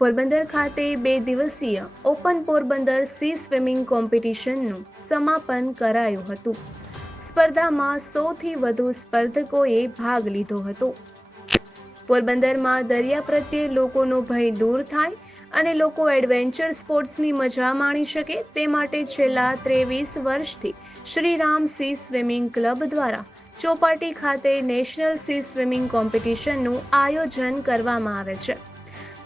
પોરબંદર ખાતે બે દિવસીય ઓપન પોરબંદર સી સ્વિમિંગ કોમ્પિટિશનનું સમાપન કરાયું હતું. સ્પર્ધામાં સૌથી વધુ સ્પર્ધકોએ ભાગ લીધો હતો. પોરબંદરમાં દરિયા પ્રત્યે લોકોનો ભય દૂર થાય અને લોકો એડવેન્ચર સ્પોર્ટ્સની મજા માણી શકે તે માટે છેલ્લા ત્રેવીસ વર્ષથી શ્રીરામ સી સ્વિમિંગ ક્લબ દ્વારા ચોપાટી ખાતે નેશનલ સી સ્વિમિંગ કોમ્પિટિશનનું આયોજન કરવામાં આવે છે.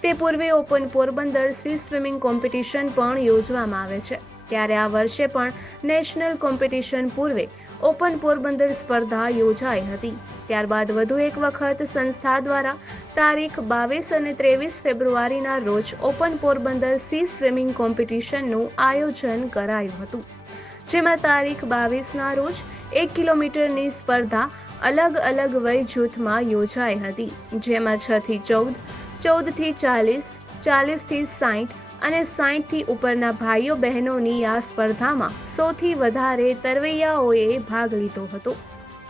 તે પૂર્વે open Porbandar sea swimming competition પણ યોજવામાં આવે છે. ત્યારે આ વર્ષે પણ નેશનલ કોમ્પિટિશન પૂર્વે ઓપન પોરબંદર સ્પર્ધા યોજાઈ હતી. ત્યારબાદ વધુ એક વખત સંસ્થા દ્વારા તારીખ બાવીસ અને ત્રેવીસ ફેબ્રુઆરીના રોજ ઓપન પોરબંદર સી સ્વિમિંગ કોમ્પિટિશનનું આયોજન કરાયું હતું. જેમાં તારીખ બાવીસના રોજ એક કિલોમીટરની સ્પર્ધા અલગ અલગ વય જૂથમાં યોજાઈ હતી. જેમાં છ થી ચૌદ ચૌદથી ચાલીસ, ચાલીસથી સાઠ અને સાઠથી ઉપરના ભાઈઓ બહેનોની આ સ્પર્ધામાં સૌથી વધારે તરવૈયાઓએ ભાગ લીધો હતો.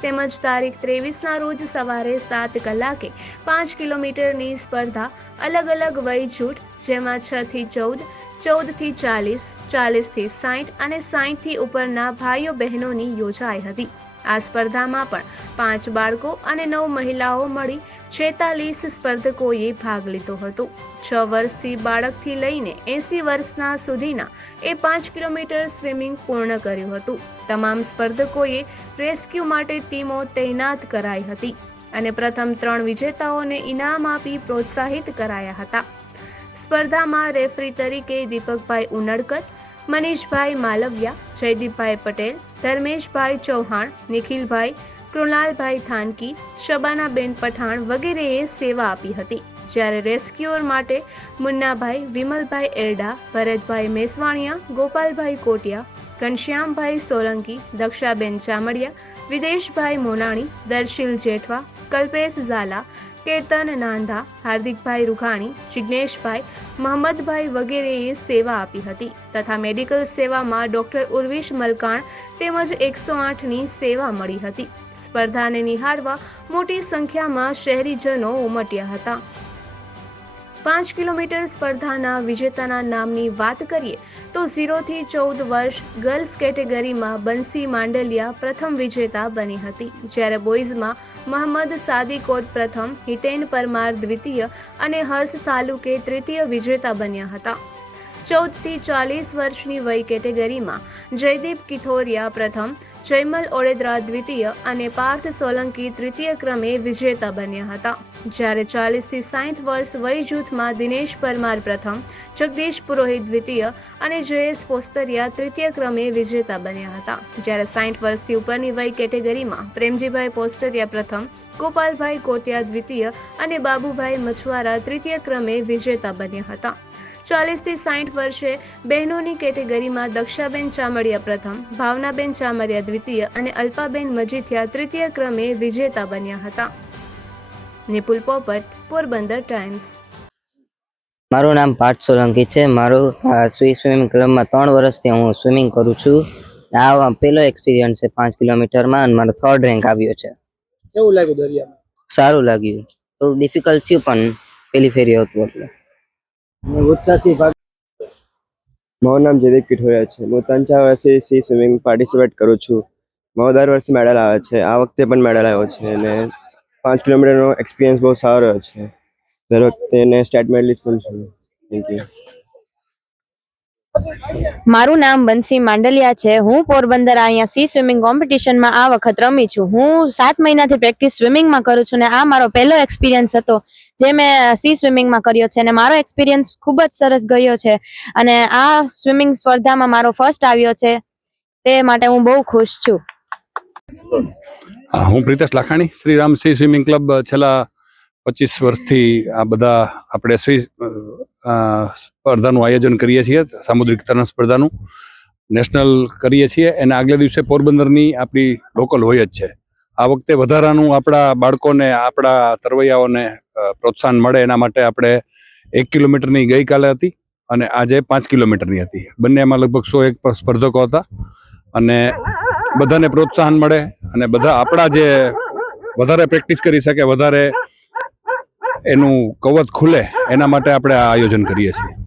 તેમજ તારીખ ત્રેવીસના રોજ સવારે સાત કલાકે પાંચ કિલોમીટરની સ્પર્ધા અલગ અલગ વય જેમાં છથી ચૌદ, ચૌદથી ચાલીસ, ચાલીસથી સાઠ અને સાઠથી ઉપરના ભાઈઓ બહેનોની યોજાઈ હતી. આ સ્પર્ધામાં પણ પાંચ બાળકો અને નવ મહિલાઓ મળી છેતાલીસ સ્પર્ધકોએ ભાગ લીધો હતો. છ વર્ષથી બાળકથી લઈને એંસી વર્ષના સુધીના એ પાંચ કિલોમીટર સ્વિમિંગ પૂર્ણ કર્યું હતું. તમામ સ્પર્ધકોએ રેસ્ક્યુ માટે ટીમો તૈનાત કરાઈ હતી અને પ્રથમ ત્રણ વિજેતાઓને ઇનામ આપી પ્રોત્સાહિત કરાયા હતા. સ્પર્ધામાં રેફરી તરીકે દીપકભાઈ ઉનડકર મનીષભાઈ માલવિયા, જયદીપભાઈ પટેલ, ધર્મેશભાઈ ચૌહાણ, નિખિલભાઈ, કૃણાલભાઈ થાનકી, શબાનાબેન પઠાણ વગેરેએ સેવા આપી હતી. જ્યારે રેસ્ક્યુઅર માટે મુન્નાભાઈ, વિમલભાઈ એરડા, ભરતભાઈ મેસવાણિયા, ગોપાલભાઈ કોટિયા, ઘનશ્યામભાઈ સોલંકી, દક્ષાબેન ચામડિયા, વિદેશભાઈ મોનાણી, દર્શિલ જેઠવા, કલ્પેશ ઝાલા કેતન નાંધા હાર્દિકભાઈ રૂઘાણી જિજ્ઞેશભાઈ મહમ્મદભાઈ વગેરેએ સેવા આપી હતી તથા મેડિકલ સેવામાં ડોક્ટર ઉર્વિશ મલકાણ તેમજ એકસો આઠની સેવા મળી હતી. સ્પર્ધાને નિહાળવા મોટી સંખ્યામાં શહેરીજનો ઉમટ્યા હતા. પાંચ કિલોમીટર સ્પર્ધાના વિજેતાના નામની વાત કરીએ, તો ઝીરોથી ચૌદ વર્ષ ગર્લ્સ કેટેગરીમાં બંસી માંડલિયા પ્રથમ વિજેતા બની હતી, જ્યારે બોયઝમાં મોહમ્મદ સાદિકોટ પ્રથમ, હિતેન પરમાર દ્વિતીય અને હર્ષ સાલુકે તૃતીય વિજેતા બન્યા હતા. ચૌદથી ચાલીસ વર્ષની વય કેટેગરીમાં જયદીપ કિથોરિયા પ્રથમ જયમલ ઓડેદરા દ્વિતીય અને પાર્થ સોલંકી તૃતીય ક્રમે વિજેતા બન્યા હતા. જ્યારે ચાલીસથી સાઠ વર્ષ વય જૂથમાં દિનેશ પરમાર પ્રથમ, જગદીશ પુરોહિત દ્વિતીય અને જયેશ પોસ્તરિયા તૃતીય ક્રમે વિજેતા બન્યા હતા. જ્યારે સાઠ વર્ષથી ઉપરની વય કેટેગરીમાં પ્રેમજીભાઈ પોસ્ટરિયા પ્રથમ, ગોપાલભાઈ કોટિયા દ્વિતીય અને બાબુભાઈ મછવારા તૃતીય ક્રમે વિજેતા બન્યા હતા. ચાલીસથી સાઠ વર્ષે બહેનોની કેટેગરીમાં દક્ષાબેન ચામડિયા પ્રથમ ભાવનાબેન ચામડિયા દ્વિતીય અને અલ્પાબેન મજીથિયા તૃતીય ક્રમે વિજેતા બન્યા હતા. નિપુલ પોપટ પોરબંદર ટાઈમ્સ. મારું નામ પાર્થ સોલંકી છે. મારું આ સ્વી સ્વિમિંગ ક્લબમાં ત્રણ વર્ષથી હું સ્વિમિંગ કરું છું. આ પહેલો એક્સપિરિયન્સ છે પાંચ કિલોમીટરમાં અને મારો થર્ડ રેન્ક આવ્યો છે. કેવું લાગ્યું દરિયામાં? સારું લાગ્યું. થોડું ડિફિકલ્ટ થયું પણ પેલી ફેરી હતું એટલે. ઉત્સાહથી મારું નામ જયદીપ કિઠોરિયા છે. હું ત્રણ ચાર વર્ષથી સી સ્વિમિંગ પાર્ટિસિપેટ કરું છું. મારો દર વર્ષે મેડલ આવે છે. આ વખતે પણ મેડલ આવ્યો છે અને પાંચ કિલોમીટરનો એક્સપિરિયન્સ બહુ સારો રહ્યો છે. દર વખતે એને સ્ટેટ મેડલિસ્ટ છું. થેન્ક યુ મારું નામ બંસી માંડલિયા છે. હું પોરબંદર અહીંયા સી સ્વિમિંગ કોમ્પિટિશનમાં આ વખત રમી છું. હું સાત મહિનાથી પ્રેક્ટિસ સ્વિમિંગમાં કરું છું ને આ મારો પહેલો એક્સપિરિયન્સ હતો જે મેં સી સ્વિમિંગમાં કર્યો છે અને મારો એક્સપિરિયન્સ ખૂબ જ સરસ ગયો છે અને આ સ્વિમિંગ સ્પર્ધામાં મારો ફર્સ્ટ આવ્યો છે. તે માટે હું બહુ ખુશ છું. હું Pritesh Lakhani, Shriram sea swimming club છેલ્લા પચીસ વર્ષથી આ બધા આપણે સી સ્પર્ધાનું આયોજન કરીએ છીએ સામુદ્રિક તરણ સ્પર્ધાનું. નેશનલ કરીએ છીએ એના આગલે દિવસે પોરબંદરની આપણી લોકલ હોય જ છે. આ વખતે વધારાનું આપણા બાળકોને, આપણા તરવૈયાઓને પ્રોત્સાહન મળે એના માટે આપણે એક કિલોમીટરની ગઈકાલે હતી, અને આજે પાંચ કિલોમીટરની હતી. બંનેમાં લગભગ સો એક સ્પર્ધકો હતા, અને બધાને પ્રોત્સાહન મળે, અને બધા આપણા જે વધારે પ્રેક્ટિસ કરી શકે, વધારે એનું કવચ ખુલે એના માટે આપણે આ આયોજન કરીએ છીએ.